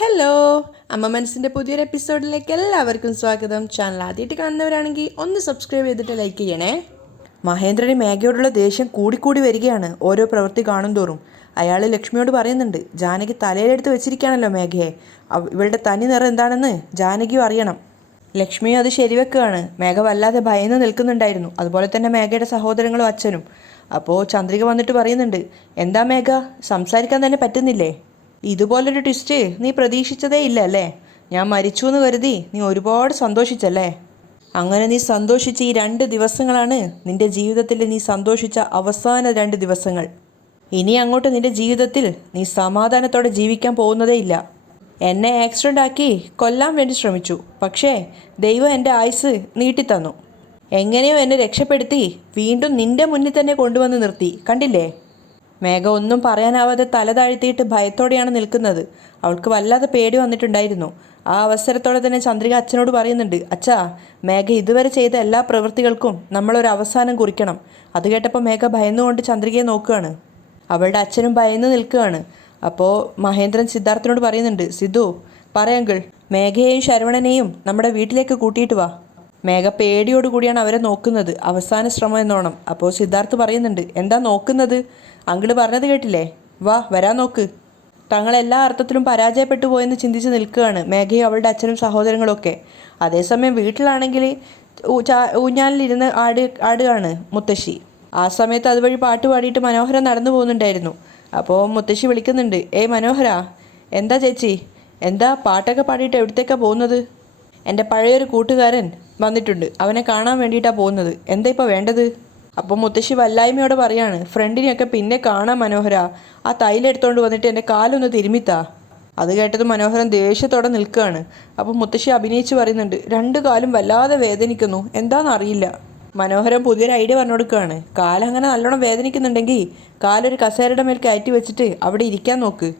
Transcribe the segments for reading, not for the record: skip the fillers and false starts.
Hello, അമ്മ മനസ്സിൻ്റെ പുതിയൊരു എപ്പിസോഡിലേക്ക് എല്ലാവർക്കും സ്വാഗതം. ചാനൽ ആദ്യമായിട്ട് കാണുന്നവരാണെങ്കിൽ ഒന്ന് സബ്സ്ക്രൈബ് ചെയ്തിട്ട് ലൈക്ക് ചെയ്യണേ. മഹേന്ദ്രന് മേഘയോടുള്ള ദേഷ്യം കൂടിക്കൂടി വരികയാണ് ഓരോ പ്രവൃത്തി കാണും തോറും. അയാൾ ലക്ഷ്മിയോട് പറയുന്നുണ്ട്, ജാനകി തലയിലെടുത്ത് വെച്ചിരിക്കുകയാണല്ലോ മേഘയെ, ഇവളുടെ തനി നിറം എന്താണെന്ന് ജാനകിയും അറിയണം. ലക്ഷ്മിയും അത് ശരിവെക്കുകയാണ്. മേഘ വല്ലാതെ ഭയന്ന് നിൽക്കുന്നുണ്ടായിരുന്നു, അതുപോലെ തന്നെ മേഘയുടെ സഹോദരങ്ങളും അച്ഛനും. അപ്പോൾ ചന്ദ്രിക വന്നിട്ട് പറയുന്നുണ്ട്, എന്താ മേഘ, സംസാരിക്കാൻ തന്നെ പറ്റുന്നില്ലേ? ഇതുപോലൊരു ട്വിസ്റ്റ് നീ പ്രതീക്ഷിച്ചതേ ഇല്ല അല്ലേ? ഞാൻ മരിച്ചു എന്ന് കരുതി നീ ഒരുപാട് സന്തോഷിച്ചല്ലേ? അങ്ങനെ നീ സന്തോഷിച്ച ഈ 2 ദിവസങ്ങളാണ് നിന്റെ ജീവിതത്തിൽ നീ സന്തോഷിച്ച അവസാന 2 ദിവസങ്ങൾ. ഇനി അങ്ങോട്ട് നിന്റെ ജീവിതത്തിൽ നീ സമാധാനത്തോടെ ജീവിക്കാൻ പോകുന്നതേ ഇല്ല. എന്നെ ആക്സിഡൻ്റ് ആക്കി കൊല്ലാൻ വേണ്ടി ശ്രമിച്ചു, പക്ഷേ ദൈവം എൻ്റെ ആയുസ് നീട്ടിത്തന്നു. എങ്ങനെയോ എന്നെ രക്ഷപ്പെടുത്തി വീണ്ടും നിന്റെ മുന്നിൽ തന്നെ കൊണ്ടുവന്ന് നിർത്തി, കണ്ടില്ലേ? മേഘ ഒന്നും പറയാനാവാതെ തല താഴ്ത്തിയിട്ട് ഭയത്തോടെയാണ് നിൽക്കുന്നത്. അവൾക്ക് വല്ലാതെ പേടി വന്നിട്ടുണ്ടായിരുന്നു. ആ അവസരത്തോടെ തന്നെ ചന്ദ്രിക അച്ഛനോട് പറയുന്നുണ്ട്, അച്ഛാ, മേഘ ഇതുവരെ ചെയ്ത എല്ലാ പ്രവൃത്തികൾക്കും നമ്മളൊരു അവസാനം കുറിക്കണം. അത് കേട്ടപ്പോൾ മേഘ ഭയന്നുകൊണ്ട് ചന്ദ്രികയെ നോക്കുകയാണ്. അവളുടെ അച്ഛനും ഭയന്ന് നിൽക്കുകയാണ്. അപ്പോൾ മഹേന്ദ്രൻ സിദ്ധാർത്ഥനോട് പറയുന്നുണ്ട്, സിദ്ധു, പറയങ്കിൾ, മേഘയെയും ശരവണനെയും നമ്മുടെ വീട്ടിലേക്ക് കൂട്ടിയിട്ട് വാ. മേഘ പേടിയോടുകൂടിയാണ് അവരെ നോക്കുന്നത്, അവസാന ശ്രമം എന്നോണം. അപ്പോൾ സിദ്ധാർത്ഥ് പറയുന്നുണ്ട്, എന്താ നോക്കുന്നത്? അങ്കിള് പറഞ്ഞത് കേട്ടില്ലേ, വാ, വരാൻ നോക്ക്. തങ്ങളെല്ലാ അർത്ഥത്തിലും പരാജയപ്പെട്ടു പോയെന്ന് ചിന്തിച്ച് നിൽക്കുകയാണ് മേഘയും അവളുടെ അച്ഛനും സഹോദരങ്ങളും ഒക്കെ. അതേസമയം വീട്ടിലാണെങ്കിൽ ഊഞ്ഞാലിലിരുന്ന് ആടുകയാണ് മുത്തശ്ശി. ആ സമയത്ത് അതുവഴി പാട്ട് പാടിയിട്ട് മനോഹരൻ നടന്നു പോകുന്നുണ്ടായിരുന്നു. അപ്പോൾ മുത്തശ്ശി വിളിക്കുന്നുണ്ട്, ഏയ് മനോഹര, എന്താ ചേച്ചി, എന്താ പാട്ടൊക്കെ പാടിയിട്ട് എവിടത്തേക്കാണ് പോകുന്നത്? എൻ്റെ പഴയൊരു കൂട്ടുകാരൻ വന്നിട്ടുണ്ട്, അവനെ കാണാൻ വേണ്ടിയിട്ടാണ് പോകുന്നത്, എന്താ ഇപ്പോൾ വേണ്ടത്? അപ്പോൾ മുത്തശ്ശി വല്ലായ്മയോടെ പറയാണ്, ഫ്രണ്ടിനെയൊക്കെ പിന്നെ കാണാൻ മനോഹര, ആ തൈലെടുത്തോണ്ട് വന്നിട്ട് എൻ്റെ കാലൊന്ന് തിരുമിത്താ. അത് കേട്ടത് മനോഹരൻ ദേഷ്യത്തോടെ നിൽക്കുകയാണ്. അപ്പോൾ മുത്തശ്ശി അഭിനയിച്ച് പറയുന്നുണ്ട്, 2 കാലും വല്ലാതെ വേദനിക്കുന്നു, എന്താണെന്നറിയില്ല. മനോഹരൻ പുതിയൊരു ഐഡിയ പറഞ്ഞു കൊടുക്കുകയാണ്, കാലങ്ങനെ നല്ലോണം വേദനിക്കുന്നുണ്ടെങ്കിൽ കാലൊരു കസേരയുടെ മേൽ കയറ്റി വെച്ചിട്ട് അവിടെ ഇരിക്കാൻ നോക്ക്.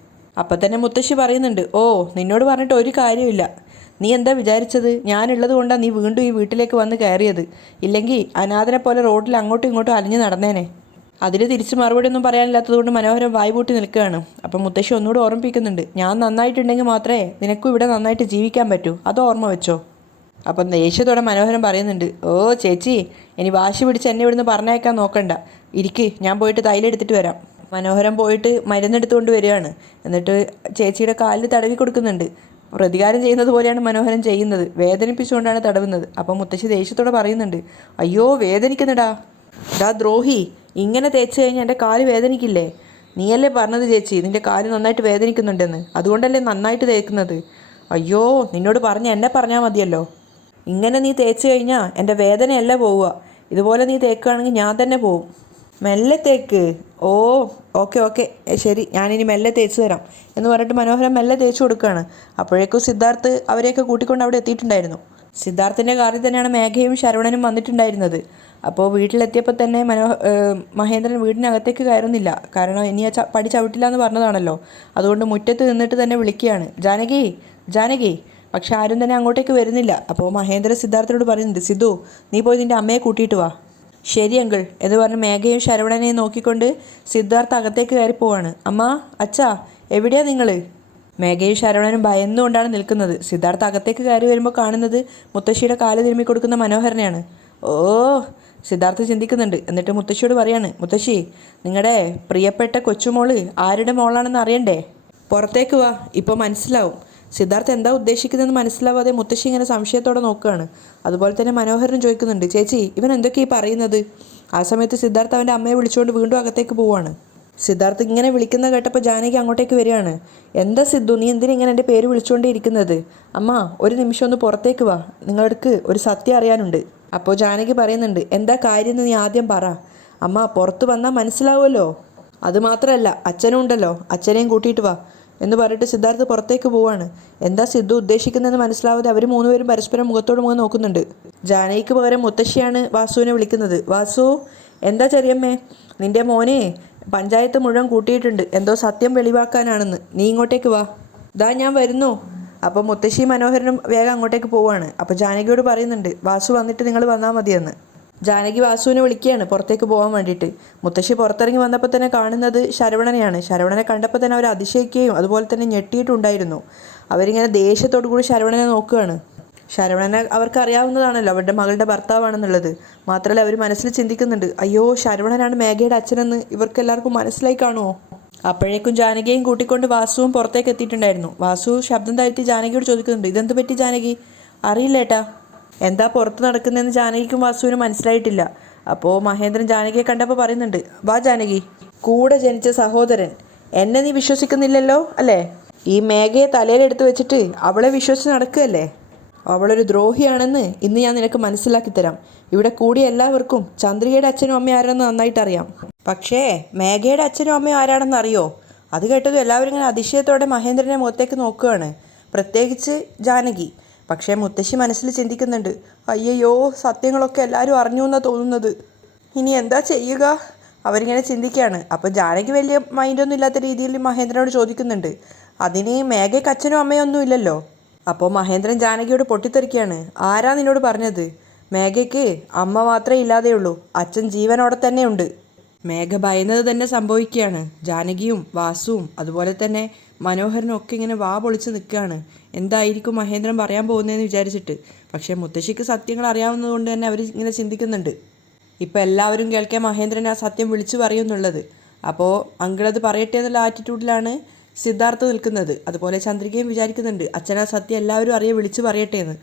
അപ്പം തന്നെ മുത്തശ്ശി പറയുന്നുണ്ട്, ഓ, നിന്നോട് പറഞ്ഞിട്ട് ഒരു കാര്യമില്ല. നീ എന്താ വിചാരിച്ചത്, ഞാനുള്ളത് കൊണ്ടാണ് നീ വീണ്ടും ഈ വീട്ടിലേക്ക് വന്ന് കയറിയത്? ഇല്ലെങ്കിൽ അനാഥനെ പോലെ റോഡിൽ അങ്ങോട്ടും ഇങ്ങോട്ടും അലിഞ്ഞു നടന്നേനെ. അതിന് തിരിച്ച് മറുപടി ഒന്നും പറയാനില്ലാത്തതുകൊണ്ട് മനോഹരം വായ്പൂട്ടി നിൽക്കുകയാണ്. അപ്പം മുത്തശ്ശി ഒന്നുകൂടി ഓർമ്മിപ്പിക്കുന്നുണ്ട്, ഞാൻ നന്നായിട്ടുണ്ടെങ്കിൽ മാത്രമേ നിനക്കും ഇവിടെ നന്നായിട്ട് ജീവിക്കാൻ പറ്റൂ, അത് ഓർമ്മ വെച്ചോ. അപ്പം ദേഷ്യത്തോടെ മനോഹരം പറയുന്നുണ്ട്, ഓ ചേച്ചി, ഇനി വാശി പിടിച്ച് എന്നെ ഇവിടുന്ന് പറഞ്ഞേക്കാൻ നോക്കണ്ട, ഇരിക്ക്, ഞാൻ പോയിട്ട് തൈലെടുത്തിട്ട് വരാം. മനോഹരം പോയിട്ട് മരുന്നെടുത്തുകൊണ്ട് വരികയാണ്. എന്നിട്ട് ചേച്ചിയുടെ കാലിൽ തടവി കൊടുക്കുന്നുണ്ട്. പ്രതികാരം ചെയ്യുന്നത് പോലെയാണ് മനോഹരൻ ചെയ്യുന്നത്, വേദനിപ്പിച്ചുകൊണ്ടാണ് തടവുന്നത്. അപ്പം മുത്തശ്ശി ദേഷ്യത്തോടെ പറയുന്നുണ്ട്, അയ്യോ വേദനിക്കുന്നുടാ, ഡാ ദ്രോഹി, ഇങ്ങനെ തേച്ച് കഴിഞ്ഞാൽ എൻ്റെ കാല് വേദനിക്കില്ലേ? നീയല്ലേ പറഞ്ഞത് ചേച്ചി നിൻ്റെ കാല് നന്നായിട്ട് വേദനിക്കുന്നുണ്ടെന്ന്, അതുകൊണ്ടല്ലേ നന്നായിട്ട് തേക്കുന്നത്? അയ്യോ, നിന്നോട് എന്നെ പറഞ്ഞാൽ മതിയല്ലോ. ഇങ്ങനെ നീ തേച്ച് കഴിഞ്ഞാൽ എൻ്റെ വേദനയല്ല പോവുക, ഇതുപോലെ നീ തേക്കുകയാണെങ്കിൽ ഞാൻ തന്നെ പോവും. മെല്ലെ തേക്ക്. ഓ, ഓക്കെ ഓക്കെ, ശരി, ഞാനിനി മെല്ലെ തേച്ച് തരാം എന്ന് പറഞ്ഞിട്ട് മനോഹരൻ മെല്ലെ തേച്ച് കൊടുക്കുകയാണ്. അപ്പോഴേക്കും സിദ്ധാർത്ഥ് അവരെയൊക്കെ കൂട്ടിക്കൊണ്ട് അവിടെ എത്തിയിട്ടുണ്ടായിരുന്നു. സിദ്ധാർത്ഥിൻ്റെ കാറിൽ തന്നെയാണ് മേഘയും ശരവണനും വന്നിട്ടുണ്ടായിരുന്നത്. അപ്പോൾ വീട്ടിലെത്തിയപ്പോൾ തന്നെ മഹേന്ദ്രൻ വീടിനകത്തേക്ക് കയറുന്നില്ല, കാരണം ഇനി ആ പടി ചവിട്ടില്ല എന്ന് പറഞ്ഞതാണല്ലോ. അതുകൊണ്ട് മുറ്റത്ത് നിന്നിട്ട് തന്നെ വിളിക്കുകയാണ്, ജാനകി, ജാനകി. പക്ഷെ ആരും തന്നെ അങ്ങോട്ടേക്ക് വരുന്നില്ല. അപ്പോൾ മഹേന്ദ്രൻ സിദ്ധാർത്ഥനോട് പറയുന്നുണ്ട്, സിദ്ധു, നീ പോയി നിൻ്റെ അമ്മയെ കൂട്ടിയിട്ട് വാ. ശരി അങ്കിൾ എന്ന് പറഞ്ഞ് മേഘയും ശരവണനെയും നോക്കിക്കൊണ്ട് സിദ്ധാർത്ഥ അകത്തേക്ക് കയറി പോവാണ്. അമ്മ, അച്ഛാ, എവിടെയാ നിങ്ങൾ? മേഘയും ശരവണനും ഭയന്നുകൊണ്ടാണ് നിൽക്കുന്നത്. സിദ്ധാർത്ഥ അകത്തേക്ക് കയറി വരുമ്പോൾ കാണുന്നത് മുത്തശ്ശിയുടെ കാല് തിരുമ്മി കൊടുക്കുന്ന മനോഹരനെയാണ്. ഓ, സിദ്ധാർത്ഥ ചിന്തിക്കുന്നുണ്ട്. എന്നിട്ട് മുത്തശ്ശിയോട് പറയാണ്, മുത്തശ്ശി, നിങ്ങളുടെ പ്രിയപ്പെട്ട കൊച്ചുമോള് ആരുടെ മോളാണെന്ന് അറിയണ്ടേ? പുറത്തേക്ക് വാ, ഇപ്പോൾ മനസ്സിലാവും. സിദ്ധാർത്ഥ എന്താ ഉദ്ദേശിക്കുന്നതെന്ന് മനസ്സിലാവാതെ മുത്തശ്ശി ഇങ്ങനെ സംശയത്തോടെ നോക്കുകയാണ്. അതുപോലെ തന്നെ മനോഹരൻ ചോദിക്കുന്നുണ്ട്, ചേച്ചി, ഇവൻ എന്തൊക്കെയാ പറയുന്നത്? ആ സമയത്ത് സിദ്ധാർത്ഥ അവൻ്റെ അമ്മയെ വിളിച്ചുകൊണ്ട് വീണ്ടും അകത്തേക്ക് പോവാണ്. സിദ്ധാർത്ഥ് ഇങ്ങനെ വിളിക്കുന്ന കേട്ടപ്പോൾ ജാനകി അങ്ങോട്ടേക്ക് വരികയാണ്. എന്താ സിദ്ധു, നീ എന്തിനാ ഇങ്ങനെ എൻ്റെ പേര് വിളിച്ചുകൊണ്ടേ ഇരിക്കുന്നത്? അമ്മ, ഒരു നിമിഷം ഒന്ന് പുറത്തേക്ക് വാ, നിങ്ങൾക്ക് ഒരു സത്യം അറിയാനുണ്ട്. അപ്പോൾ ജാനകി പറയുന്നുണ്ട്, എന്താ കാര്യം എന്ന് നീ ആദ്യം പറ. അമ്മ, പുറത്ത് വന്നാൽ മനസ്സിലാവുമല്ലോ. അതുമാത്രമല്ല, അച്ഛനും ഉണ്ടല്ലോ, അച്ഛനെയും കൂട്ടിയിട്ട് വാ എന്ന് പറഞ്ഞിട്ട് സിദ്ധാർത്ഥ് പുറത്തേക്ക് പോവാണ്. എന്താ സിദ്ധു ഉദ്ദേശിക്കുന്നതെന്ന് മനസ്സിലാവാതെ അവർ 3 പേരും പരസ്പരം മുഖത്തോട് മുഖം നോക്കുന്നുണ്ട്. ജാനകിക്ക് പകരം മുത്തശ്ശിയാണ് വാസുവിനെ വിളിക്കുന്നത്. വാസു, എന്താ ചെറിയമ്മേ? നിൻ്റെ മോനെ പഞ്ചായത്ത് മുഴുവൻ കൂട്ടിയിട്ടുണ്ട്, എന്തോ സത്യം വെളിവാക്കാനാണെന്ന്, നീ ഇങ്ങോട്ടേക്ക് വാ. ദാ ഞാൻ വരുന്നു. അപ്പോൾ മുത്തശ്ശി മനോഹരനും വേഗം അങ്ങോട്ടേക്ക് പോവാണ്. അപ്പോൾ ജാനകിയോട് പറയുന്നുണ്ട്, വാസു വന്നിട്ട് നിങ്ങൾ വന്നാൽ മതിയെന്ന്. ജാനകി വാസുവിനെ വിളിക്കുകയാണ് പുറത്തേക്ക് പോകാൻ വേണ്ടിയിട്ട്. മുത്തശ്ശി പുറത്തിറങ്ങി വന്നപ്പോൾ തന്നെ കാണുന്നത് ശരവണനെയാണ്. ശരവണനെ കണ്ടപ്പോൾ തന്നെ അവർ അതിശയിക്കുകയും അതുപോലെ തന്നെ ഞെട്ടിയിട്ടുണ്ടായിരുന്നു. അവരിങ്ങനെ ദേഷ്യത്തോടു കൂടി ശരവണനെ നോക്കുകയാണ്. ശരവണനെ അവർക്ക് അറിയാവുന്നതാണല്ലോ അവരുടെ മകളുടെ ഭർത്താവാണെന്നുള്ളത്. മാത്രമല്ല അവർ മനസ്സിൽ ചിന്തിക്കുന്നുണ്ട്, അയ്യോ ശരവണനാണ് മേഘയുടെ അച്ഛനെന്ന് ഇവർക്കെല്ലാവർക്കും മനസ്സിലായി കാണുമോ? അപ്പോഴേക്കും ജാനകിയെയും കൂട്ടിക്കൊണ്ട് വാസുവും പുറത്തേക്ക് എത്തിയിട്ടുണ്ടായിരുന്നു. വാസു ശബ്ദം താഴ്ത്തി ജാനകിയോട് ചോദിക്കുന്നുണ്ട്, ഇതെന്ത് പറ്റി ജാനകി? അറിയില്ല ഏട്ടാ. എന്താ പുറത്ത് നടക്കുന്നതെന്ന് ജാനകിക്കും വാസുവിനും മനസ്സിലായിട്ടില്ല. അപ്പോൾ മഹേന്ദ്രൻ ജാനകിയെ കണ്ടപ്പോൾ പറയുന്നുണ്ട്, വാ ജാനകി, കൂടെ ജനിച്ച സഹോദരൻ, എന്നെ നീ വിശ്വസിക്കുന്നില്ലല്ലോ അല്ലേ? ഈ മേഘയെ തലയിലെടുത്ത് വെച്ചിട്ട് അവളെ വിശ്വസിച്ച് നടക്കുകയല്ലേ? അവളൊരു ദ്രോഹിയാണെന്ന് ഇന്ന് ഞാൻ നിനക്ക് മനസ്സിലാക്കി തരാം. ഇവിടെ കൂടിയ എല്ലാവർക്കും ചന്ദ്രികയുടെ അച്ഛനും അമ്മയും ആരാണെന്ന് നന്നായിട്ട് അറിയാം. പക്ഷേ മേഘയുടെ അച്ഛനും അമ്മയും ആരാണെന്ന് അറിയോ? അത് കേട്ടതും എല്ലാവരും ഇങ്ങനെ അതിശയത്തോടെ മഹേന്ദ്രനെ മുഖത്തേക്ക് നോക്കുകയാണ്, പ്രത്യേകിച്ച് ജാനകി. പക്ഷേ മുത്തശ്ശി മനസ്സിൽ ചിന്തിക്കുന്നുണ്ട്, അയ്യയ്യോ സത്യങ്ങളൊക്കെ എല്ലാവരും അറിഞ്ഞു എന്നാണ് തോന്നുന്നത്, ഇനി എന്താ ചെയ്യുക? അവരിങ്ങനെ ചിന്തിക്കുകയാണ്. അപ്പോൾ ജാനകി വലിയ മൈൻഡൊന്നും ഇല്ലാത്ത രീതിയിൽ മഹേന്ദ്രനോട് ചോദിക്കുന്നുണ്ട്, അതിന് മേഘയ്ക്ക് അച്ഛനും അമ്മയും ഒന്നും ഇല്ലല്ലോ? അപ്പോൾ മഹേന്ദ്രൻ ജാനകിയോട് പൊട്ടിത്തെറിക്കുകയാണ്, ആരാ നിന്നോട് പറഞ്ഞത്? മേഘയ്ക്ക് അമ്മ മാത്രമേ ഇല്ലാതെയുള്ളൂ, അച്ഛൻ ജീവനോടെ തന്നെ ഉണ്ട്. മേഘ ഭയന്നത് തന്നെ സംഭവിക്കുകയാണ്. ജാനകിയും വാസുവും അതുപോലെ തന്നെ മനോഹരനും ഒക്കെ ഇങ്ങനെ വാ പൊളിച്ച് നിൽക്കുകയാണ്, എന്തായിരിക്കും മഹേന്ദ്രൻ പറയാൻ പോകുന്നതെന്ന് വിചാരിച്ചിട്ട്. പക്ഷേ മുത്തശ്ശിക്ക് സത്യങ്ങൾ അറിയാവുന്നത് കൊണ്ട് തന്നെ അവർ ഇങ്ങനെ ചിന്തിക്കുന്നുണ്ട്. ഇപ്പോൾ എല്ലാവരും കേൾക്കാൻ മഹേന്ദ്രൻ ആ സത്യം വിളിച്ചു പറയുന്നുള്ളത്. അപ്പോൾ അങ്കിളത് പറയട്ടെ എന്നുള്ള ആറ്റിറ്റ്യൂഡിലാണ് സിദ്ധാർത്ഥ നിൽക്കുന്നത്. അതുപോലെ ചന്ദ്രികയും വിചാരിക്കുന്നുണ്ട്, അച്ഛൻ ആ സത്യം എല്ലാവരും അറിയെ വിളിച്ചു പറയട്ടെ എന്ന്.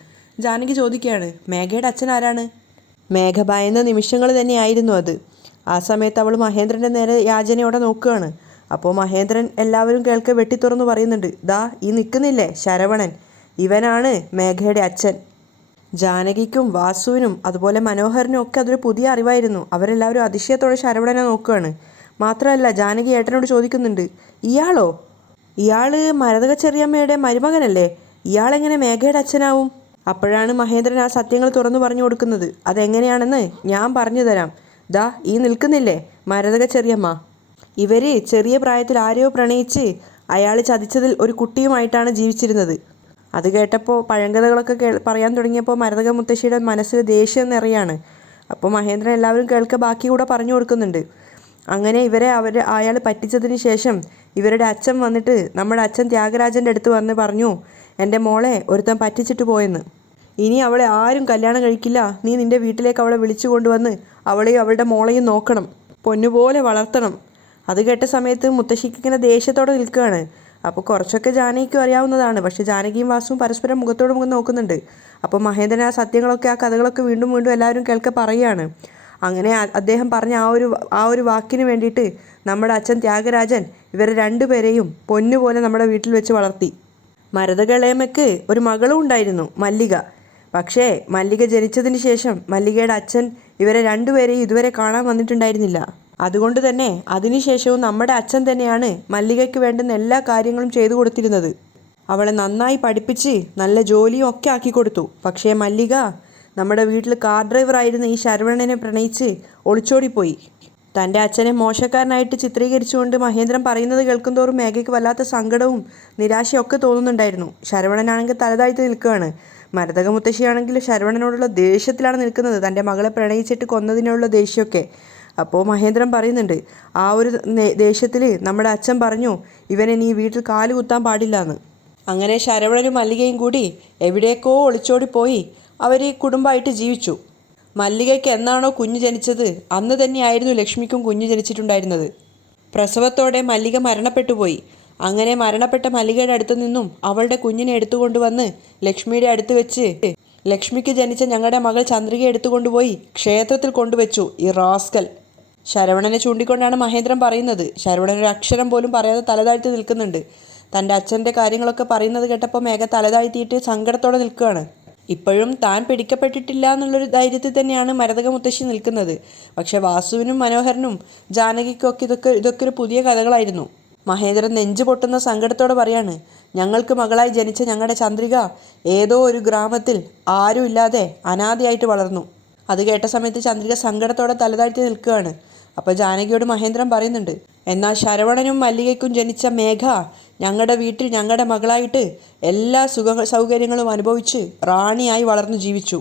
ജാനകി ചോദിക്കുകയാണ്, മേഘയുടെ അച്ഛൻ ആരാണ്? മേഘ ഭയന്ന നിമിഷങ്ങൾ തന്നെയായിരുന്നു അത്. ആ സമയത്ത് അവൾ മഹേന്ദ്രൻ്റെ നേരെ യാചനയോടെ നോക്കുകയാണ്. അപ്പോൾ മഹേന്ദ്രൻ എല്ലാവരും കേൾക്കെ വെട്ടിത്തുറന്ന് പറയുന്നുണ്ട്, ദാ ഈ നിൽക്കുന്നില്ലേ ശരവണൻ, ഇവനാണ് മേഘയുടെ അച്ഛൻ. ജാനകിക്കും വാസുവിനും അതുപോലെ മനോഹരനും ഒക്കെ അതൊരു പുതിയ അറിവായിരുന്നു. അവരെല്ലാവരും അതിശയത്തോടെ ശരവണനെ നോക്കുകയാണ്. മാത്രമല്ല ജാനകി ഏട്ടനോട് ചോദിക്കുന്നുണ്ട്, ഇയാളോ? ഇയാൾ മരതക ചെറിയമ്മയുടെ മരുമകനല്ലേ? ഇയാളെങ്ങനെ മേഘയുടെ അച്ഛനാവും? അപ്പോഴാണ് മഹേന്ദ്രൻ ആ സത്യങ്ങൾ തുറന്നു പറഞ്ഞു കൊടുക്കുന്നത്. അതെങ്ങനെയാണെന്ന് ഞാൻ പറഞ്ഞു തരാം. ദാ ഈ നിൽക്കുന്നില്ലേ മരതക ചെറിയമ്മ, ഇവർ ചെറിയ പ്രായത്തിൽ ആരെയോ പ്രണയിച്ച് അയാൾ ചതിച്ചതിൽ ഒരു കുട്ടിയുമായിട്ടാണ് ജീവിച്ചിരുന്നത്. അത് കേട്ടപ്പോൾ പഴങ്കഥകളൊക്കെ പറയാൻ തുടങ്ങിയപ്പോൾ മരതക മുത്തശ്ശിയുടെ മനസ്സിൽ ദേഷ്യം നിറയാണ്. അപ്പോൾ മഹേന്ദ്രൻ എല്ലാവരും കേൾക്കെ ബാക്കി കൂടെ പറഞ്ഞു കൊടുക്കുന്നുണ്ട്. അങ്ങനെ അയാൾ പറ്റിച്ചതിന് ശേഷം ഇവരുടെ അച്ഛൻ വന്നിട്ട് നമ്മുടെ അച്ഛൻ ത്യാഗരാജൻ്റെ അടുത്ത് വന്ന് പറഞ്ഞു, എൻ്റെ മോളെ ഒരുത്തൻ പറ്റിച്ചിട്ട് പോയെന്ന്. ഇനി അവളെ ആരും കല്യാണം കഴിക്കില്ല, നീ നിൻ്റെ വീട്ടിലേക്ക് അവളെ വിളിച്ചു കൊണ്ടുവന്ന് അവളെയും അവളുടെ മോളെയും നോക്കണം, പൊന്നുപോലെ വളർത്തണം. അത് കേട്ട സമയത്ത് മുത്തശ്ശിക്ക് ഇങ്ങനെ ദേഷ്യത്തോടെ നിൽക്കുകയാണ്. അപ്പോൾ കുറച്ചൊക്കെ ജാനകിക്കും അറിയാവുന്നതാണ്. പക്ഷേ ജാനകിയും വാസുവും പരസ്പരം മുഖത്തോട് മുഖം നോക്കുന്നുണ്ട്. അപ്പോൾ മഹേന്ദ്രൻ ആ സത്യങ്ങളൊക്കെ ആ കഥകളൊക്കെ വീണ്ടും വീണ്ടും എല്ലാവരും കേൾക്കെ പറയുകയാണ്. അങ്ങനെ അദ്ദേഹം പറഞ്ഞ ആ ഒരു വാക്കിന് വേണ്ടിയിട്ട് നമ്മുടെ അച്ഛൻ ത്യാഗരാജൻ ഇവരെ രണ്ടുപേരെയും പൊന്നുപോലെ നമ്മുടെ വീട്ടിൽ വെച്ച് വളർത്തി. മരതകളേമയ്ക്ക് ഒരു മകളും ഉണ്ടായിരുന്നു, മല്ലിക. പക്ഷേ മല്ലിക ജനിച്ചതിന് ശേഷം മല്ലികയുടെ അച്ഛൻ ഇവരെ രണ്ടുപേരെയും ഇതുവരെ കാണാൻ വന്നിട്ടുണ്ടായിരുന്നില്ല. അതുകൊണ്ട് തന്നെ അതിനുശേഷവും നമ്മുടെ അച്ഛൻ തന്നെയാണ് മല്ലികയ്ക്ക് വേണ്ടുന്ന എല്ലാ കാര്യങ്ങളും ചെയ്തു കൊടുത്തിരുന്നത്. അവളെ നന്നായി പഠിപ്പിച്ച് നല്ല ജോലിയും ഒക്കെ ആക്കി കൊടുത്തു. പക്ഷേ മല്ലിക നമ്മുടെ വീട്ടിൽ കാർ ഡ്രൈവറായിരുന്ന ഈ ശരവണനെ പ്രണയിച്ച് ഒളിച്ചോടിപ്പോയി. തൻ്റെ അച്ഛനെ മോശക്കാരനായിട്ട് ചിത്രീകരിച്ചുകൊണ്ട് മഹേന്ദ്രൻ പറയുന്നത് കേൾക്കുന്തോറും മേഘയ്ക്ക് വല്ലാത്ത സങ്കടവും നിരാശയൊക്കെ തോന്നുന്നുണ്ടായിരുന്നു. ശരവണനാണെങ്കിൽ തലതാഴ്ത്തി നിൽക്കുകയാണ്. മരതക മുത്തശ്ശിയാണെങ്കിൽ ശരവണനോടുള്ള ദേഷ്യത്തിലാണ് നിൽക്കുന്നത്, തൻ്റെ മകളെ പ്രണയിച്ചിട്ട് കൊന്നതിനുള്ള ദേഷ്യമൊക്കെ. അപ്പോൾ മഹേന്ദ്രൻ പറയുന്നുണ്ട്, ആ ഒരു ദേഷ്യത്തിൽ നമ്മുടെ അച്ഛൻ പറഞ്ഞു ഇവനെ നീ വീട്ടിൽ കാല് കുത്താൻ പാടില്ല എന്ന്. അങ്ങനെ ശരവണനും മല്ലികയും കൂടി എവിടേക്കോ ഒളിച്ചോടിപ്പോയി അവർ കുടുംബമായിട്ട് ജീവിച്ചു. മല്ലികയ്ക്ക് എന്നാണോ കുഞ്ഞ് ജനിച്ചത് അന്ന് തന്നെയായിരുന്നു ലക്ഷ്മിക്കും കുഞ്ഞ് ജനിച്ചിട്ടുണ്ടായിരുന്നത്. പ്രസവത്തോടെ മല്ലിക മരണപ്പെട്ടുപോയി. അങ്ങനെ മരണപ്പെട്ട മല്ലികയുടെ അടുത്തു നിന്നും അവളുടെ കുഞ്ഞിനെ എടുത്തുകൊണ്ടുവന്ന് ലക്ഷ്മിയുടെ അടുത്ത് വെച്ച് ലക്ഷ്മിക്ക് ജനിച്ച ഞങ്ങളുടെ മകൾ ചന്ദ്രിക എടുത്തുകൊണ്ടുപോയി ക്ഷേത്രത്തിൽ കൊണ്ടുവച്ചു ഈ റാസ്കൽ. ശരവണനെ ചൂണ്ടിക്കൊണ്ടാണ് മഹേന്ദ്രൻ പറയുന്നത്. ശരവണൻ ഒരു അക്ഷരം പോലും പറയാതെ തലതാഴ്ത്തി നിൽക്കുന്നുണ്ട്. തൻ്റെ അച്ഛൻ്റെ കാര്യങ്ങളൊക്കെ പറയുന്നത് കേട്ടപ്പോൾ മേഘ തലതാഴ്ത്തിയിട്ട് സങ്കടത്തോടെ നിൽക്കുകയാണ്. ഇപ്പോഴും താൻ പിടിക്കപ്പെട്ടിട്ടില്ല എന്നുള്ളൊരു ധൈര്യത്തിൽ തന്നെയാണ് മരതക മുത്തശ്ശി നിൽക്കുന്നത്. പക്ഷേ വാസുവിനും മനോഹരനും ജാനകിക്കൊക്കെ ഇതൊക്കെ ഒരു പുതിയ കഥകളായിരുന്നു. മഹേന്ദ്രൻ നെഞ്ചു പൊട്ടുന്ന സങ്കടത്തോടെ പറയാണ്, ഞങ്ങൾക്ക് മകളായി ജനിച്ച ഞങ്ങളുടെ ചന്ദ്രിക ഏതോ ഒരു ഗ്രാമത്തിൽ ആരും ഇല്ലാതെ അനാഥയായിട്ട് വളർന്നു. അത് കേട്ട സമയത്ത് ചന്ദ്രിക സങ്കടത്തോടെ തലതാഴ്ത്തി നിൽക്കുകയാണ്. അപ്പോൾ ജാനകിയോട് മഹേന്ദ്രൻ പറയുന്നുണ്ട്, എന്നാൽ ശരവണനും മല്ലികയ്ക്കും ജനിച്ച മേഘ ഞങ്ങളുടെ വീട്ടിൽ ഞങ്ങളുടെ മകളായിട്ട് എല്ലാ സൗകര്യങ്ങളും അനുഭവിച്ച് റാണിയായി വളർന്നു ജീവിച്ചു.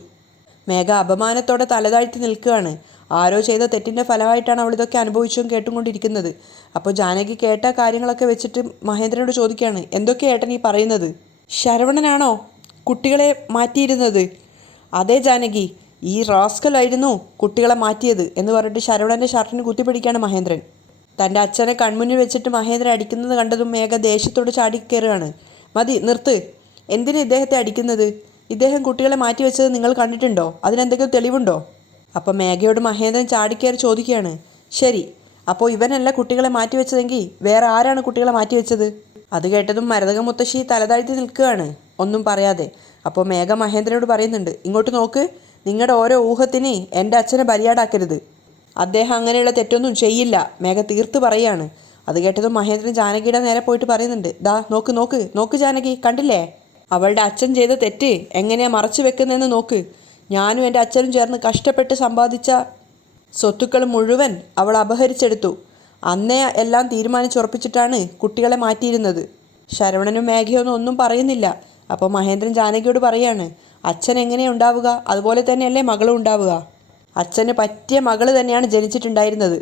മേഘ അപമാനത്തോടെ തലതാഴ്ത്തി നിൽക്കുകയാണ്. ആരോ ചെയ്ത തെറ്റിൻ്റെ ഫലമായിട്ടാണ് അവൾ ഇതൊക്കെ അനുഭവിച്ചും കേട്ടുകൊണ്ടിരിക്കുന്നത്. അപ്പോൾ ജാനകി കേട്ട കാര്യങ്ങളൊക്കെ വെച്ചിട്ട് മഹേന്ദ്രനോട് ചോദിക്കുകയാണ്, എന്തൊക്കെയാണ് ഏട്ടൻ ഈ പറയുന്നത്? ശരവണനാണോ കുട്ടികളെ മാറ്റിയിരുന്നത്? അതേ ജാനകി, ഈ റാസ്കലായിരുന്നു കുട്ടികളെ മാറ്റിയത് എന്ന് പറഞ്ഞിട്ട് ശരവണൻ്റെ ഷർട്ടിന് കുത്തിപ്പിടിക്കുകയാണ് മഹേന്ദ്രൻ. തൻ്റെ അച്ഛനെ കൺമുന്നിൽ വെച്ചിട്ട് മഹേന്ദ്രൻ അടിക്കുന്നത് കണ്ടതും മേഘ ദേഷ്യത്തോട് ചാടിക്കയറുകയാണ്. മതി, നിർത്ത്. എന്തിനാ ഇദ്ദേഹത്തെ അടിക്കുന്നത്? ഇദ്ദേഹം കുട്ടികളെ മാറ്റി വെച്ചത് നിങ്ങൾ കണ്ടിട്ടുണ്ടോ? അതിനെന്തെങ്കിലും തെളിവുണ്ടോ? അപ്പം മേഘയോട് മഹേന്ദ്രൻ ചാടിക്കയറി ചോദിക്കുകയാണ്. ശരി, അപ്പോൾ ഇവനല്ല കുട്ടികളെ മാറ്റിവെച്ചതെങ്കിൽ വേറെ ആരാണ് കുട്ടികളെ മാറ്റിവെച്ചത്? അത് കേട്ടതും മരതക മുത്തശ്ശി തലതാഴ്ത്തി നിൽക്കുകയാണ്, ഒന്നും പറയാതെ. അപ്പോൾ മേഘ മഹേന്ദ്രനോട് പറയുന്നുണ്ട്, ഇങ്ങോട്ട് നോക്ക്, നിങ്ങളുടെ ഓരോ ഊഹത്തിന് എൻ്റെ അച്ഛനെ ബലിയാടാക്കരുത്. അദ്ദേഹം അങ്ങനെയുള്ള തെറ്റൊന്നും ചെയ്യില്ല, മേഘ തീർത്ത് പറയുകയാണ്. അത് കേട്ടതും മഹേന്ദ്രൻ ജാനകിയുടെ നേരെ പോയിട്ട് പറയുന്നുണ്ട്, ദാ നോക്ക് നോക്ക് നോക്ക് ജാനകി, കണ്ടില്ലേ അവളുടെ അച്ഛൻ ചെയ്ത തെറ്റ് എങ്ങനെയാ മറച്ചു വെക്കുന്നതെന്ന് നോക്ക്. ഞാനും എൻ്റെ അച്ഛനും ചേർന്ന് കഷ്ടപ്പെട്ട് സമ്പാദിച്ച സ്വത്തുക്കൾ മുഴുവൻ അവൾ അപഹരിച്ചെടുത്തു. അന്നേ എല്ലാം തീരുമാനിച്ചുറപ്പിച്ചിട്ടാണ് കുട്ടികളെ മാറ്റിയിരുന്നത്. ശരവണനും മേഘയൊന്നും ഒന്നും പറയുന്നില്ല. അപ്പോൾ മഹേന്ദ്രൻ ജാനകിയോട് പറയാണ്, അച്ഛൻ എങ്ങനെയാണ് ഉണ്ടാവുക അതുപോലെ തന്നെയല്ലേ മകളും ഉണ്ടാവുക. അച്ഛന് പറ്റിയ മകൾ തന്നെയാണ് ജനിച്ചിട്ടുണ്ടായിരുന്നത്.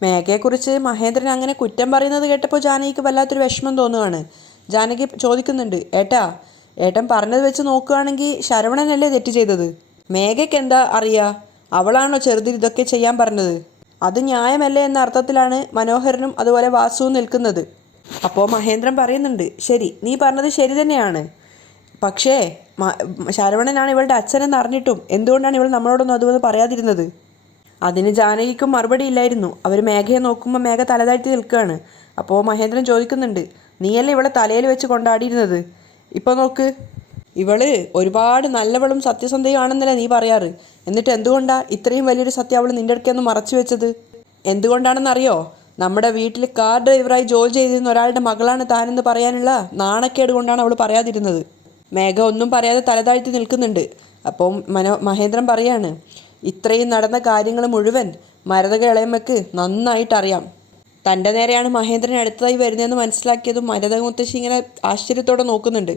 മേഘയെക്കുറിച്ച് മഹേന്ദ്രൻ അങ്ങനെ കുറ്റം പറയുന്നത് കേട്ടപ്പോൾ ജാനകിക്ക് വല്ലാത്തൊരു വിഷമം തോന്നുകയാണ്. ജാനകി ചോദിക്കുന്നുണ്ട്, ഏട്ടൻ പറഞ്ഞത് വെച്ച് നോക്കുകയാണെങ്കിൽ ശരവണനല്ലേ തെറ്റ് ചെയ്തത്? മേഘയ്ക്ക് എന്താ അറിയുക? അവളാണോ ചെറുതിൽ ഇതൊക്കെ ചെയ്യാൻ പറഞ്ഞത്? അത് ന്യായമല്ലേ എന്ന അർത്ഥത്തിലാണ് മനോഹരനും അതുപോലെ വാസുവും നിൽക്കുന്നത്. അപ്പോൾ മഹേന്ദ്രൻ പറയുന്നുണ്ട്, ശരി, നീ പറഞ്ഞത് ശരി തന്നെയാണ്. പക്ഷേ ശരവണനാണ് ഇവളുടെ അച്ഛനെന്ന് അറിഞ്ഞിട്ടും എന്തുകൊണ്ടാണ് ഇവൾ നമ്മളോടൊന്നും അതുപോലെ പറയാതിരുന്നത്? അതിന് ജാനകിക്കും മറുപടി ഇല്ലായിരുന്നു. അവർ മേഘയെ നോക്കുമ്പോൾ മേഘ തലതാഴ്ത്തി നിൽക്കുകയാണ്. അപ്പോൾ മഹേന്ദ്രൻ ചോദിക്കുന്നുണ്ട്, നീയല്ലേ ഇവളെ തലയിൽ വെച്ച് കൊണ്ടാടിയിരുന്നത്? ഇപ്പോൾ നോക്ക്, ഇവള് ഒരുപാട് നല്ലവളും സത്യസന്ധയും ആണെന്നല്ലേ നീ പറയാറ്. എന്നിട്ട് എന്തുകൊണ്ടാണ് ഇത്രയും വലിയൊരു സത്യം അവൾ നിൻ്റെ അടുക്കൊന്ന് മറച്ചു വെച്ചത്? എന്തുകൊണ്ടാണെന്നറിയോ? നമ്മുടെ വീട്ടിൽ കാർ ഡ്രൈവറായി ജോലി ചെയ്തിരുന്ന ഒരാളുടെ മകളാണ് താനെന്ന് പറയാനുള്ള നാണക്കേട് കൊണ്ടാണ് അവൾ പറയാതിരുന്നത്. മേഘ ഒന്നും പറയാതെ തലതാഴ്ത്തി നിൽക്കുന്നുണ്ട്. അപ്പോൾ മഹേന്ദ്രൻ പറയാണ്, ഇത്രയും നടന്ന കാര്യങ്ങൾ മുഴുവൻ മരതക ഇളയമ്മയ്ക്ക് നന്നായിട്ടറിയാം. തൻ്റെ നേരെയാണ് മഹേന്ദ്രൻ അടുത്തതായി വരുന്നതെന്ന് മനസ്സിലാക്കിയതും മരതക മുത്തശ്ശി ഇങ്ങനെ ആശ്ചര്യത്തോടെ നോക്കുന്നുണ്ട്.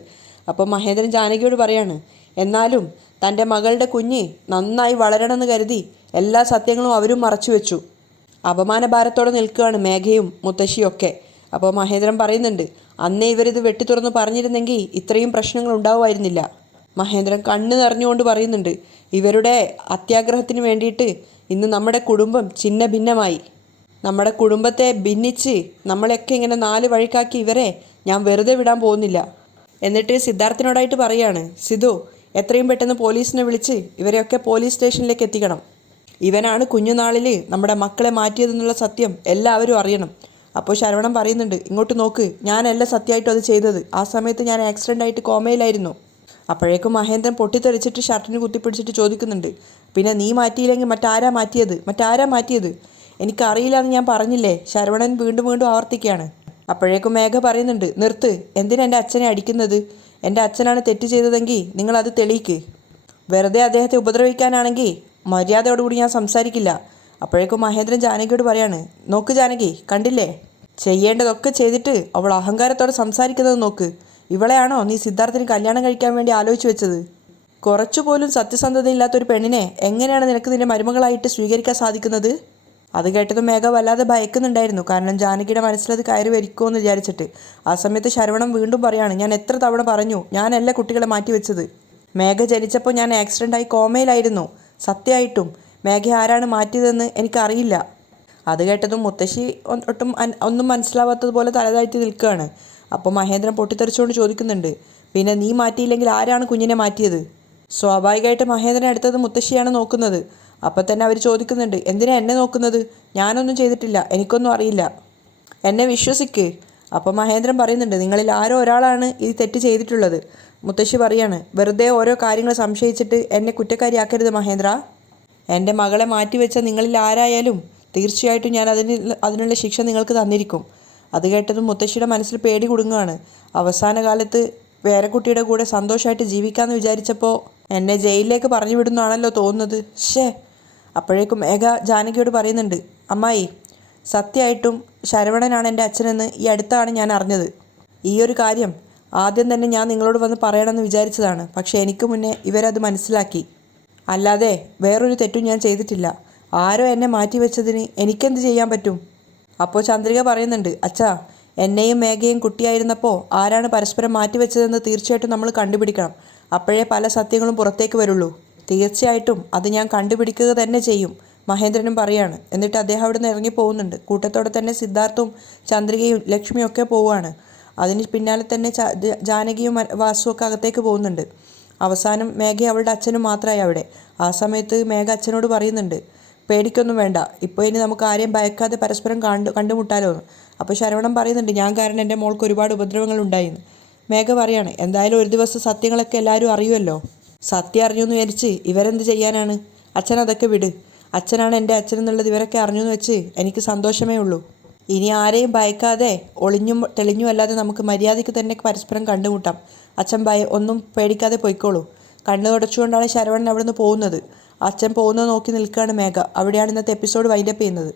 അപ്പോൾ മഹേന്ദ്രൻ ജാനകിയോട് പറയാണ്, എന്നാലും തൻ്റെ മകളുടെ കുഞ്ഞ് നന്നായി വളരണമെന്ന് കരുതി എല്ലാ സത്യങ്ങളും അവരും മറച്ചു വെച്ചു. അപമാനഭാരത്തോടെ നിൽക്കുകയാണ് മേഘയും മുത്തശ്ശിയൊക്കെ. അപ്പോൾ മഹേന്ദ്രൻ പറയുന്നുണ്ട്, അന്നേ ഇവരിത് വെട്ടിത്തുറന്ന് പറഞ്ഞിരുന്നെങ്കിൽ ഇത്രയും പ്രശ്നങ്ങൾ ഉണ്ടാവുമായിരുന്നില്ല. മഹേന്ദ്രൻ കണ്ണ് നിറഞ്ഞുകൊണ്ട് പറയുന്നുണ്ട്, ഇവരുടെ അത്യാഗ്രഹത്തിന് വേണ്ടിയിട്ട് ഇന്ന് നമ്മുടെ കുടുംബം ഛിന്ന ഭിന്നമായി. നമ്മുടെ കുടുംബത്തെ ഭിന്നിച്ച് നമ്മളെയൊക്കെ ഇങ്ങനെ 4 വഴിക്കാക്കി ഇവരെ ഞാൻ വെറുതെ വിടാൻ പോകുന്നില്ല. എന്നിട്ട് സിദ്ധാർത്ഥിനോടായിട്ട് പറയാണ്, സിധു, എത്രയും പെട്ടെന്ന് പോലീസിനെ വിളിച്ച് ഇവരെയൊക്കെ പോലീസ് സ്റ്റേഷനിലേക്ക് എത്തിക്കണം. ഇവനാണ് കുഞ്ഞുനാളിൽ നമ്മുടെ മക്കളെ മാറ്റിയതെന്നുള്ള സത്യം എല്ലാവരും അറിയണം. അപ്പോൾ ശരവണൻ പറയുന്നുണ്ട്, ഇങ്ങോട്ട് നോക്ക്, ഞാനല്ല സത്യമായിട്ടും അത് ചെയ്തത്. ആ സമയത്ത് ഞാൻ ആക്സിഡൻ്റ് ആയിട്ട് കോമയിലായിരുന്നു. അപ്പോഴേക്കും മഹേന്ദ്രൻ പൊട്ടിത്തെറിച്ചിട്ട് ഷർട്ടിന് കുത്തിപ്പിടിച്ചിട്ട് ചോദിക്കുന്നുണ്ട്, പിന്നെ നീ മാറ്റിയില്ലെങ്കിൽ മറ്റാരാ മാറ്റിയത്? എനിക്കറിയില്ല എന്ന് ഞാൻ പറഞ്ഞില്ലേ? ശരവണൻ വീണ്ടും വീണ്ടും ആവർത്തിക്കുകയാണ്. അപ്പോഴേക്കും മേഘ പറയുന്നുണ്ട്, നിർത്ത്, എന്തിനാ എൻ്റെ അച്ഛനെ അടിക്കുന്നത്? എൻ്റെ അച്ഛനാണ് തെറ്റ് ചെയ്തതെങ്കിൽ നിങ്ങളത് തെളിയിക്ക്. വെറുതെ അദ്ദേഹത്തെ ഉപദ്രവിക്കാനാണെങ്കിൽ മര്യാദയോടുകൂടി ഞാൻ സംസാരിക്കില്ല. അപ്പോഴേക്കും മഹേന്ദ്രൻ ജാനകിയോട് പറയാണ്, നോക്ക് ജാനകി, കണ്ടില്ലേ, ചെയ്യേണ്ടതൊക്കെ ചെയ്തിട്ട് അവൾ അഹങ്കാരത്തോടെ സംസാരിക്കുന്നത് നോക്ക്. ഇവളെയാണോ നീ സിദ്ധാർത്ഥിന് കല്യാണം കഴിക്കാൻ വേണ്ടി ആലോചിച്ച് വെച്ചത്? കുറച്ചുപോലും സത്യസന്ധതയില്ലാത്തൊരു പെണ്ണിനെ എങ്ങനെയാണ് നിനക്ക് നിന്റെ മരുമകളായിട്ട് സ്വീകരിക്കാൻ സാധിക്കുന്നത്? അത് കേട്ടതും മേഘ വല്ലാതെ ഭയക്കുന്നുണ്ടായിരുന്നു. കാരണം ജാനകിയുടെ മനസ്സിലത് കയറി വരിക്കുമെന്ന് വിചാരിച്ചിട്ട്. ആ സമയത്ത് ശരവണൻ വീണ്ടും പറയാണ്, ഞാൻ എത്ര തവണ പറഞ്ഞു, ഞാനല്ല കുട്ടികളെ മാറ്റിവെച്ചത്. മേഘ ജനിച്ചപ്പോൾ ഞാൻ ആക്സിഡൻ്റായി കോമയിലായിരുന്നു. സത്യമായിട്ടും മേഘ ആരാണ് മാറ്റിയതെന്ന് എനിക്കറിയില്ല. അത് കേട്ടതും മുത്തശ്ശി ഒന്നും മനസ്സിലാവാത്തതുപോലെ തലതാഴ്ത്തി നിൽക്കുകയാണ്. അപ്പോൾ മഹേന്ദ്രൻ പൊട്ടിത്തെറിച്ചുകൊണ്ട് ചോദിക്കുന്നുണ്ട്, പിന്നെ നീ മാറ്റിയില്ലെങ്കിൽ ആരാണ് കുഞ്ഞിനെ മാറ്റിയത്? സ്വാഭാവികമായിട്ട് മഹേന്ദ്രൻ അടുത്തത് മുത്തശ്ശിയാണ് നോക്കുന്നത്. അപ്പം തന്നെ അവർ ചോദിക്കുന്നുണ്ട്, എന്തിനാ എന്നെ നോക്കുന്നത്? ഞാനൊന്നും ചെയ്തിട്ടില്ല, എനിക്കൊന്നും അറിയില്ല, എന്നെ വിശ്വസിക്ക്. അപ്പോൾ മഹേന്ദ്രൻ പറയുന്നുണ്ട്, നിങ്ങളിൽ ആരോ ഒരാളാണ് ഈ തെറ്റ് ചെയ്തിട്ടുള്ളത്. മുത്തശ്ശി പറയാണ്, വെറുതെ ഓരോ കാര്യങ്ങൾ സംശയിച്ചിട്ട് എന്നെ കുറ്റക്കാരിയാക്കരുത് മഹേന്ദ്ര. എൻ്റെ മകളെ മാറ്റിവെച്ച നിങ്ങളിൽ ആരായാലും തീർച്ചയായിട്ടും ഞാൻ അതിനുള്ള ശിക്ഷ നിങ്ങൾക്ക് തന്നിരിക്കും. അത് കേട്ടതും മുത്തശ്ശിയുടെ മനസ്സിൽ പേടി കുടുങ്ങുകയാണ്. അവസാന കാലത്ത് പേരക്കുട്ടിയുടെ കൂടെ സന്തോഷമായിട്ട് ജീവിക്കാമെന്ന് വിചാരിച്ചപ്പോൾ എന്നെ ജയിലിലേക്ക് പറഞ്ഞു വിടുന്നതാണല്ലോ തോന്നുന്നത്. അപ്പോഴേക്കും മേഘ ജാനകിയോട് പറയുന്നുണ്ട്, അമ്മായി, സത്യമായിട്ടും ശരവണനാണ് എൻ്റെ അച്ഛനെന്ന് ഈ അടുത്താണ് ഞാൻ അറിഞ്ഞത്. ഈ ഒരു കാര്യം ആദ്യം തന്നെ ഞാൻ നിങ്ങളോട് വന്ന് പറയണമെന്ന് വിചാരിച്ചതാണ്. പക്ഷേ എനിക്ക് മുന്നേ ഇവരത് മനസ്സിലാക്കി. അല്ലാതെ വേറൊരു തെറ്റും ഞാൻ ചെയ്തിട്ടില്ല. ആരോ എന്നെ മാറ്റിവെച്ചതിന് എനിക്കെന്ത് ചെയ്യാൻ പറ്റും? അപ്പോൾ ചന്ദ്രിക പറയുന്നുണ്ട്, അച്ഛാ, എന്നെയും മേഘയും കുട്ടിയായിരുന്നപ്പോൾ ആരാണ് പരസ്പരം മാറ്റിവെച്ചതെന്ന് തീർച്ചയായിട്ടും നമ്മൾ കണ്ടുപിടിക്കണം. അപ്പോഴേ പല സത്യങ്ങളും പുറത്തേക്ക് വരുള്ളൂ. തീർച്ചയായിട്ടും അത് ഞാൻ കണ്ടുപിടിക്കുക തന്നെ ചെയ്യും, മഹേന്ദ്രനും പറയാണ്. എന്നിട്ട് അദ്ദേഹം അവിടെ നിന്ന് ഇറങ്ങി പോകുന്നുണ്ട്. കൂട്ടത്തോടെ തന്നെ സിദ്ധാർത്ഥവും ചന്ദ്രികയും ലക്ഷ്മിയും ഒക്കെ പോവുകയാണ്. അതിന് പിന്നാലെ തന്നെ ജാനകിയും വാസുവൊക്കെ അകത്തേക്ക് പോകുന്നുണ്ട്. അവസാനം മേഘ അവളുടെ അച്ഛനും മാത്രമായി അവിടെ. ആ സമയത്ത് മേഘ അച്ഛനോട് പറയുന്നുണ്ട്, പേടിക്കൊന്നും വേണ്ട, ഇപ്പോൾ ഇനി നമുക്ക് ആരെയും ഭയക്കാതെ പരസ്പരം കണ്ടുമുട്ടാലോ എന്ന്. അപ്പോൾ ശരവണൻ പറയുന്നുണ്ട്, ഞാൻ കാരണം എൻ്റെ മോൾക്ക് ഒരുപാട് ഉപദ്രവങ്ങൾ ഉണ്ടായിന്ന്. മേഘ പറയാണ്, എന്തായാലും ഒരു ദിവസം സത്യങ്ങളൊക്കെ എല്ലാവരും അറിയുമല്ലോ. സത്യം അറിഞ്ഞു എന്ന് വിചാരിച്ച് ഇവരെന്ത് ചെയ്യാനാണ്? അച്ഛൻ അതൊക്കെ വിട്. അച്ഛനാണ് എൻ്റെ അച്ഛൻ എന്നുള്ളത് ഇവരൊക്കെ അറിഞ്ഞു എന്ന് വെച്ച് എനിക്ക് സന്തോഷമേ ഉള്ളൂ. ഇനി ആരെയും ഭയക്കാതെ ഒളിഞ്ഞും തെളിഞ്ഞും അല്ലാതെ നമുക്ക് മര്യാദയ്ക്ക് തന്നെ പരസ്പരം കണ്ടുമുട്ടാം. അച്ഛൻ ഒന്നും പേടിക്കാതെ പോയിക്കോളൂ. കണ്ണു തുടച്ചുകൊണ്ടാണ് ശരവണൻ അവിടെ നിന്ന് പോകുന്നത്. അച്ഛൻ പോകുന്നത് നോക്കി നിൽക്കുകയാണ് മേഘ. അവിടെയാണ് ഇന്നത്തെ എപ്പിസോഡ് വൈൻഡപ്പ് ചെയ്യുന്നത്.